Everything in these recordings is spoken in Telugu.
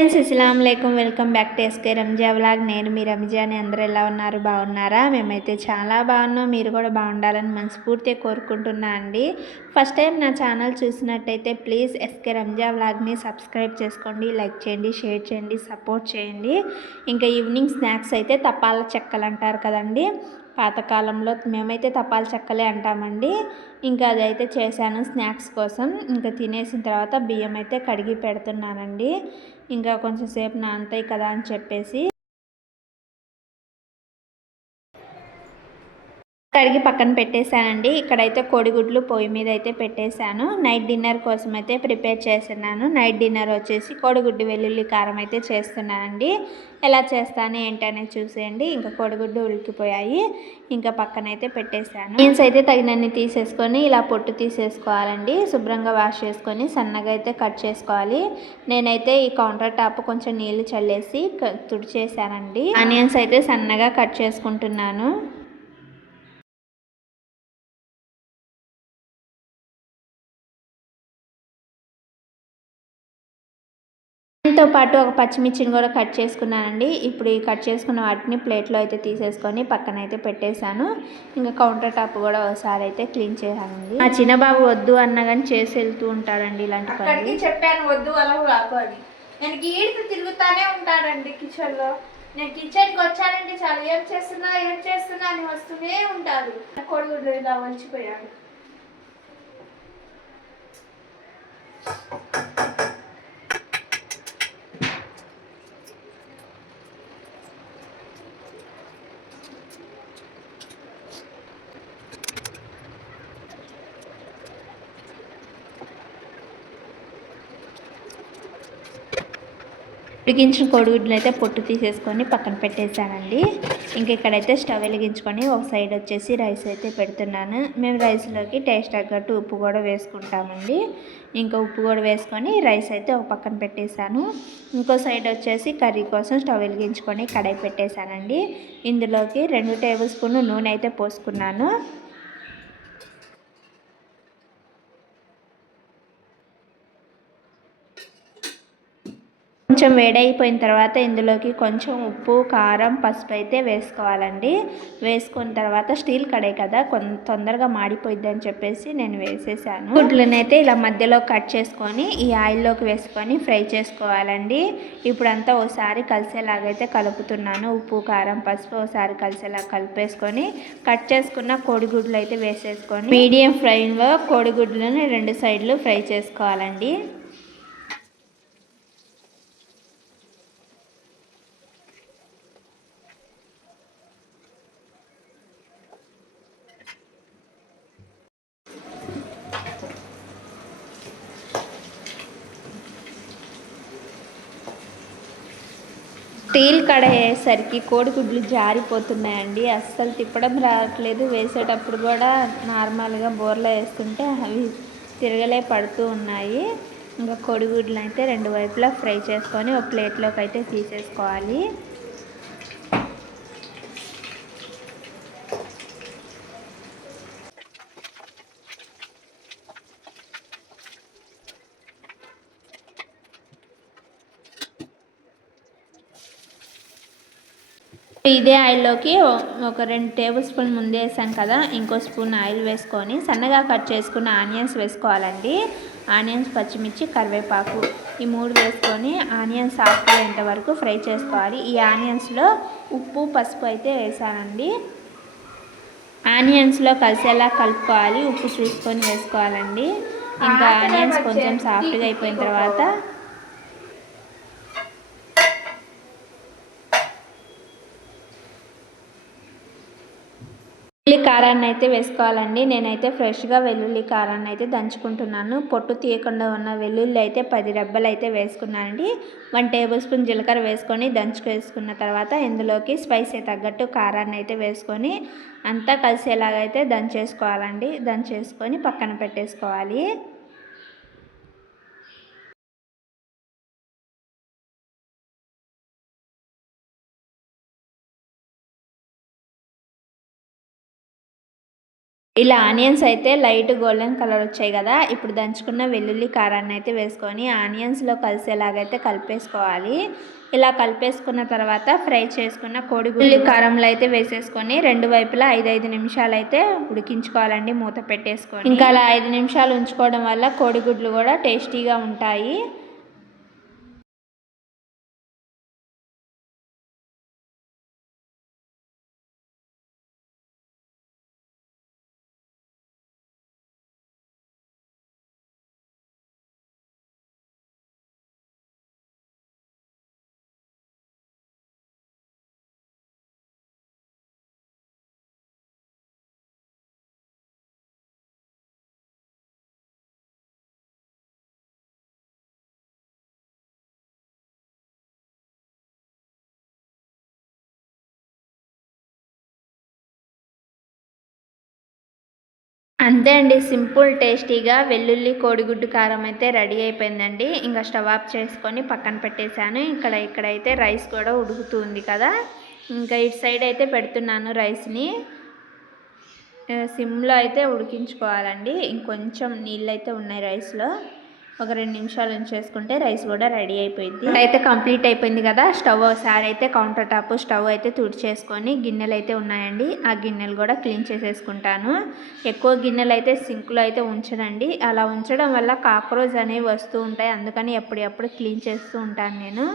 ఫ్రెండ్స్ అస్సలం welcome back to S K Ranja vlog. నేను మీ రంజా అని అందరూ ఎలా ఉన్నారు? బాగున్నారా? మేమైతే చాలా బాగున్నాం. మీరు కూడా బాగుండాలని మనస్ఫూర్తిగా కోరుకుంటున్నా అండి. ఫస్ట్ టైం నా ఛానల్ చూసినట్టయితే ప్లీజ్ ఎస్కే రంజా వ్లాగ్ని సబ్స్క్రైబ్ చేసుకోండి లైక్ చేయండి షేర్ చేయండి సపోర్ట్ చేయండి. ఇంకా ఈవినింగ్ స్నాక్స్ అయితే తప్పాల చెక్కలు అంటారు కదండి. పాతకాలంలో మేమైతే తపాల చెక్కలే అంటామండి. ఇంకా అదైతే చేశాను స్నాక్స్ కోసం. ఇంకా తినేసిన తర్వాత బియ్యం అయితే కడిగి పెడుతున్నానండి. ఇంకా కొంచెం సేపు నానతాయి కదా అని చెప్పేసి కడిగి పక్కన పెట్టేశానండి. ఇక్కడైతే కోడిగుడ్లు పొయ్యి మీద అయితే పెట్టేశాను. నైట్ డిన్నర్ కోసం అయితే ప్రిపేర్ చేస్తున్నాను. నైట్ డిన్నర్ వచ్చేసి కోడిగుడ్డు వెల్లుల్లి కారం అయితే చేస్తున్నానండి. ఎలా చేస్తాను ఏంటనేది చూసేయండి. ఇంకా కోడిగుడ్డు ఉడికిపోయాయి. ఇంకా పక్కన అయితే పెట్టేశాను. బీన్స్ అయితే తగినన్ని తీసేసుకొని ఇలా పొట్టు తీసేసుకోవాలండి. శుభ్రంగా వాష్ చేసుకొని సన్నగా అయితే కట్ చేసుకోవాలి. నేనైతే ఈ కౌంటర్ టాప్ కొంచెం నీళ్ళు చల్లేసి తుడిచేసానండి ఆనియన్స్ అయితే సన్నగా కట్ చేసుకుంటున్నాను. తో పాటు ఒక పచ్చిమిర్చిని కూడా కట్ చేసుకున్నానండి. ఇప్పుడు ఈ కట్ చేసుకున్న వాటిని ప్లేట్లో అయితే తీసేసుకొని పక్కన అయితే పెట్టేశాను. ఇంకా కౌంటర్ టాప్ కూడా ఒకసారి అయితే క్లీన్ చేశానండి ఆ చిన్నబాబు వద్దు అన్న కానీ చేసి వెళ్తూ ఉంటాడండి ఇలాంటి పని చెప్పాను వద్దు అలా రాకు అని. నేను గీడితో తిరుగుతానే ఉంటాడండి కిచెన్లో. నేను కిచెన్కి వచ్చానంటే చాలా ఏం చేస్తున్నా ఏం చేస్తున్నా అని వస్తూనే ఉంటాడు. కొడుకు ఇలా వంచిపోయాడు ఉడికించిన కోడిగుడ్లు అయితే పొట్టు తీసేసుకొని పక్కన పెట్టేశానండి. ఇంక ఇక్కడైతే స్టవ్ వెలిగించుకొని ఒక సైడ్ వచ్చేసి రైస్ అయితే పెడుతున్నాను. మేము రైస్లోకి టేస్ట్ తగ్గట్టు ఉప్పు కూడా వేసుకుంటామండి. ఇంకా ఉప్పు కూడా వేసుకొని రైస్ అయితే ఒక పక్కన పెట్టేశాను. ఇంకో సైడ్ వచ్చేసి కర్రీ కోసం స్టవ్ వెలిగించుకొని కడాయి పెట్టేశానండి. ఇందులోకి రెండు టేబుల్ స్పూన్ నూనె అయితే పోసుకున్నాను. కొంచెం వేడైపోయిన తర్వాత ఇందులోకి కొంచెం ఉప్పు కారం పసుపు అయితే వేసుకోవాలండి. వేసుకున్న తర్వాత స్టీల్ కడే కదా తొందరగా మాడిపోయిద్ది అని చెప్పేసి నేను వేసేసాను. గుడ్లనైతే ఇలా మధ్యలో కట్ చేసుకొని ఈ ఆయిల్లోకి వేసుకొని ఫ్రై చేసుకోవాలండి. ఇప్పుడంతా ఒకసారి కలిసేలాగైతే కలుపుతున్నాను. ఉప్పు కారం పసుపు ఒకసారి కలిసేలా కలిపేసుకొని కట్ చేసుకున్న కోడిగుడ్లు అయితే వేసేసుకొని మీడియం ఫ్రైలో కోడిగుడ్లను రెండు సైడ్లు ఫ్రై చేసుకోవాలండి. స్టీల్ కడాయేసరికి కోడిగుడ్లు జారిపోతున్నాయండి. అస్సలు తిప్పడం రావట్లేదు. వేసేటప్పుడు కూడా నార్మల్గా బోర్లో వేస్తుంటే అవి తిరగలే పడుతూ ఉన్నాయి. ఇంకా కోడిగుడ్లు అయితే రెండు వైపులా ఫ్రై చేసుకొని ఒక ప్లేట్లోకి అయితే తీసేసుకోవాలి. ఇదే ఆయిల్లోకి ఒక రెండు టేబుల్ స్పూన్ ముందే వేసాను కదా ఇంకో స్పూన్ ఆయిల్ వేసుకొని సన్నగా కట్ చేసుకున్న ఆనియన్స్ వేసుకోవాలండి. ఆనియన్స్ పచ్చిమిర్చి కరివేపాకు ఈ మూడు వేసుకొని ఆనియన్స్ సాఫ్ట్ అయ్యేంత వరకు ఫ్రై చేసుకోవాలి. ఈ ఆనియన్స్లో ఉప్పు పసుపు అయితే వేసానండి. ఆనియన్స్లో కలిసేలా కలుపుకోవాలి ఉప్పు చూసుకొని వేసుకోవాలండి. ఇంకా ఆనియన్స్ కొంచెం సాఫ్ట్గా అయిపోయిన తర్వాత వెల్లుల్లి కారాన్ని అయితే వేసుకోవాలండి. నేనైతే ఫ్రెష్గా వెల్లుల్లి కారాన్ని అయితే దంచుకుంటున్నాను. పొట్టు తీయకుండా ఉన్న వెల్లుల్లి అయితే పది రెబ్బలు అయితే వేసుకున్నానండి. వన్ టేబుల్ స్పూన్ జీలకర్ర వేసుకొని దంచుకు వేసుకున్న తర్వాత ఇందులోకి స్పైసీ తగ్గట్టు కారాన్ని అయితే వేసుకొని అంతా కలిసేలాగైతే దంచేసుకోవాలండి. దంచేసుకొని పక్కన పెట్టేసుకోవాలి. ఇలా ఆనియన్స్ అయితే లైట్ గోల్డెన్ కలర్ వచ్చాయి కదా ఇప్పుడు దంచుకున్న వెల్లుల్లి కారాన్ని అయితే వేసుకొని ఆనియన్స్లో కలిసేలాగైతే కలిపేసుకోవాలి. ఇలా కలిపేసుకున్న తర్వాత ఫ్రై చేసుకున్న కోడిగుడ్లు కారంలో అయితే వేసేసుకొని రెండు వైపులా ఐదు ఐదు నిమిషాలు అయితే ఉడికించుకోవాలండి మూత పెట్టేసుకొని. ఇంకా అలా ఐదు నిమిషాలు ఉంచుకోవడం వల్ల కోడిగుడ్లు కూడా టేస్టీగా ఉంటాయి. అంతే అండి సింపుల్ టేస్టీగా వెల్లుల్లి కోడిగుడ్డు కారం అయితే రెడీ అయిపోయిందండి. ఇంకా స్టవ్ ఆఫ్ చేసుకొని పక్కన పెట్టేశాను. ఇక్కడ ఇక్కడైతే రైస్ కూడా ఉడుకుతుంది కదా. ఇంకా ఇటు సైడ్ అయితే పెడుతున్నాను రైస్ని. సిమ్లో అయితే ఉడికించుకోవాలండి. ఇంకొంచెం నీళ్ళు అయితే ఉన్నాయి రైస్లో. ఒక రెండు నిమిషాలు ఉంచేసుకుంటే రైస్ కూడా రెడీ అయిపోయింది. అయితే కంప్లీట్ అయిపోయింది కదా. స్టవ్ ఒకసారి అయితే కౌంటర్ టాప్ స్టవ్ అయితే తుడిచేసుకొని గిన్నెలు అయితే ఉన్నాయండి. ఆ గిన్నెలు కూడా క్లీన్ చేసేసుకుంటాను. ఎక్కువ గిన్నెలు అయితే సింక్లో అయితే ఉంచనండి. అలా ఉంచడం వల్ల కాక్రోచ్ అనేవి వస్తూ ఉంటాయి. అందుకని ఎప్పుడప్పుడు క్లీన్ చేస్తూ ఉంటాను నేను.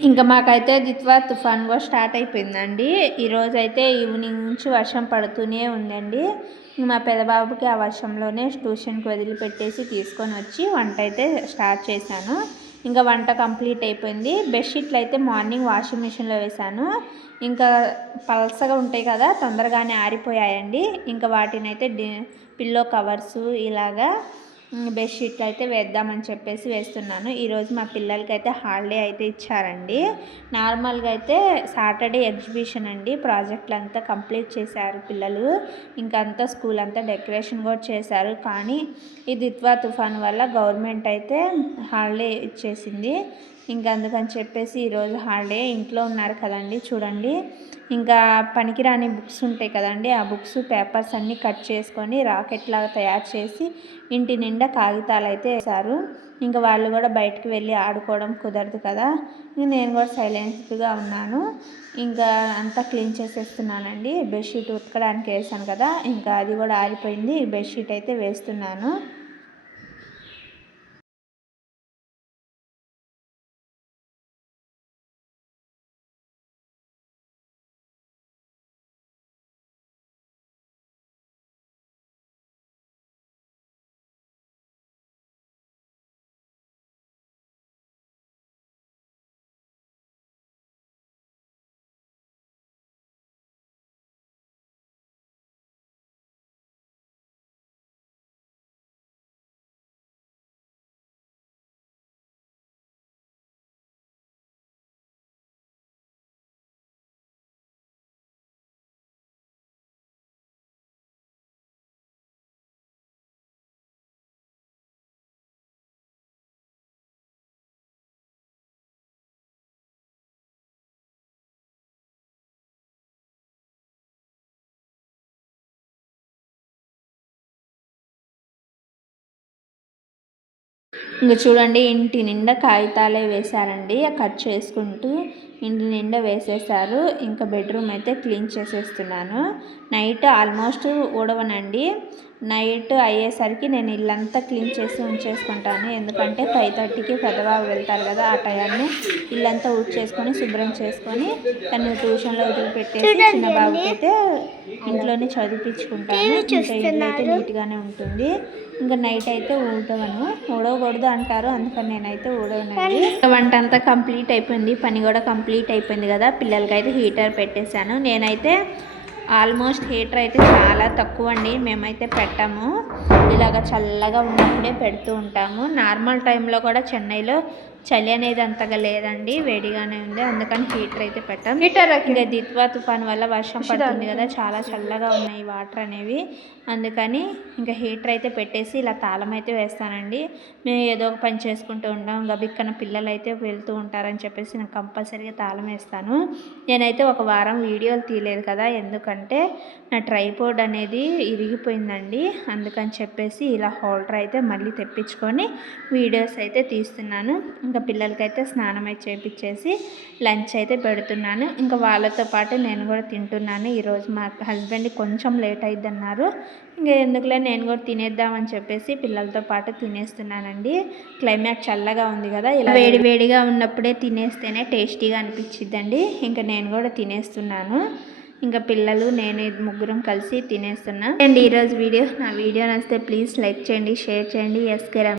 ఇంకా మాకైతే దిత్వా తుఫాన్ కూడా స్టార్ట్ అయిపోయిందండి. ఈరోజు అయితే ఈవినింగ్ నుంచి వర్షం పడుతూనే ఉందండి. మా పెదబాబుకి ఆ వర్షంలోనే ట్యూషన్కి వదిలిపెట్టేసి తీసుకొని వచ్చి వంట అయితే స్టార్ట్ చేశాను. ఇంకా వంట కంప్లీట్ అయిపోయింది. బెడ్షీట్లు అయితే మార్నింగ్ వాషింగ్ మిషన్లో వేశాను. ఇంకా పలసగా ఉంటాయి కదా తొందరగానే ఆరిపోయాయండి. ఇంకా వాటిని అయితే పిల్లో కవర్సు ఇలాగా బెడ్షీట్లు అయితే వేద్దామని చెప్పేసి వేస్తున్నాను. ఈరోజు మా పిల్లలకి అయితే హాలిడే అయితే ఇచ్చారండి. నార్మల్గా అయితే సాటర్డే ఎగ్జిబిషన్ అండి. ప్రాజెక్టులు అంతా కంప్లీట్ చేశారు పిల్లలు. ఇంకా అంతా స్కూల్ అంతా డెకరేషన్ కూడా చేశారు. కానీ ఈ దిత్వా తుఫాన్ వల్ల గవర్నమెంట్ అయితే హాలిడే ఇచ్చేసింది. ఇంకా అందుకని చెప్పేసి ఈరోజు హాలిడే. ఇంట్లో ఉన్నారు కదండి చూడండి. ఇంకా పనికిరాని బుక్స్ ఉంటాయి కదండి. ఆ బుక్స్ పేపర్స్ అన్నీ కట్ చేసుకొని రాకెట్ లాగా తయారు చేసి ఇంటి నిండా కాగితాలు అయితే వేశారు. ఇంకా వాళ్ళు కూడా బయటకు వెళ్ళి ఆడుకోవడం కుదరదు కదా. నేను కూడా సైలెంట్గా ఉన్నాను. ఇంకా అంతా క్లీన్ చేసేస్తున్నానండి. బెడ్షీట్ ఉతకడానికి వేసాను కదా. ఇంకా అది కూడా ఆరిపోయింది. బెడ్షీట్ అయితే వేస్తున్నాను. ఇంకా చూడండి ఇంటి నిండా కాగితాలే వేశారండి. కట్ చేసుకుంటూ ఇంటి నిండా వేసేసారు ఇంకా బెడ్రూమ్ అయితే క్లీన్ చేసేస్తున్నాను. Night almost ఊడవనండి. నైట్ అయ్యేసరికి నేను ఇల్లంతా క్లీన్ చేసి ఉంచేసుకుంటాను. ఎందుకంటే ఫైవ్ థర్టీకి పెద్దబాబు వెళ్తారు కదా ఆ టైంని ఇల్లంతా ఊడ్చేసుకొని శుభ్రం చేసుకొని తను ట్యూషన్లో వదిలిపెట్టేసి చిన్న బాబుకి అయితే ఇంట్లోనే చదివించుకుంటాను ఇంకా ఇల్లు అయితే నీట్గానే ఉంటుంది. ఇంకా నైట్ అయితే ఊడవను. ఊడవకూడదు అంటారు. అందుకని నేనైతే ఊడవనండి. వంట అంతా కంప్లీట్ అయిపోయింది. పని కూడా కంప్లీట్ అయిపోయింది కదా. పిల్లలకైతే హీటర్ పెట్టేశాను. నేనైతే ఆల్మోస్ట్ హీటర్ అయితే చాలా తక్కువ అండి మేమైతే పెట్టాము. ఇలాగ చల్లగా ఉన్నప్పుడే పెడుతూ ఉంటాము. నార్మల్ టైంలో కూడా చెన్నైలో చలి అనేది అంతగా లేదండి వేడిగానే ఉంది. అందుకని హీటర్ అయితే పెట్టాం. హీటర్ ఇంకా దిత్వా తుఫాన్ వల్ల వర్షం పడుతుంది కదా చాలా చల్లగా ఉన్నాయి వాటర్ అనేవి. అందుకని ఇంకా హీటర్ అయితే పెట్టేసి ఇలా తాళం అయితే వేస్తానండి. మేము ఏదో ఒక పని చేసుకుంటూ ఉంటాం. గబిక్కన పిల్లలు అయితే వెళ్తూ ఉంటారని చెప్పేసి నేను కంపల్సరీగా తాళం వేస్తాను. నేనైతే ఒక వారం వీడియోలు తీయలేదు కదా ఎందుకంటే నా ట్రైపోర్డ్ అనేది ఇరిగిపోయిందండి. అందుకని చెప్పేసి ఇలా హోల్డర్ అయితే మళ్ళీ తెప్పించుకొని వీడియోస్ అయితే తీస్తున్నాను. ఇంకా పిల్లలకైతే స్నానం అయితే చేపించేసి లంచ్ అయితే పెడుతున్నాను. ఇంకా వాళ్ళతో పాటు నేను కూడా తింటున్నాను. ఈరోజు మా హస్బెండ్ కొంచెం లేట్ అయింది అన్నారు ఇంకా ఎందుకులే నేను కూడా తినేద్దామని చెప్పేసి పిల్లలతో పాటు తినేస్తున్నానండి. క్లైమేట్ చల్లగా ఉంది కదా ఇలా వేడి వేడిగా ఉన్నప్పుడే తినేస్తేనే టేస్టీగా అనిపించిద్దండి ఇంకా నేను కూడా తినేస్తున్నాను. ఇంకా పిల్లలు నేను ముగ్గురం కలిసి తినేస్తున్నా. అండ్ ఈరోజు వీడియో నా వీడియో నచ్చితే ప్లీజ్ లైక్ చేయండి షేర్ చేయండి. S K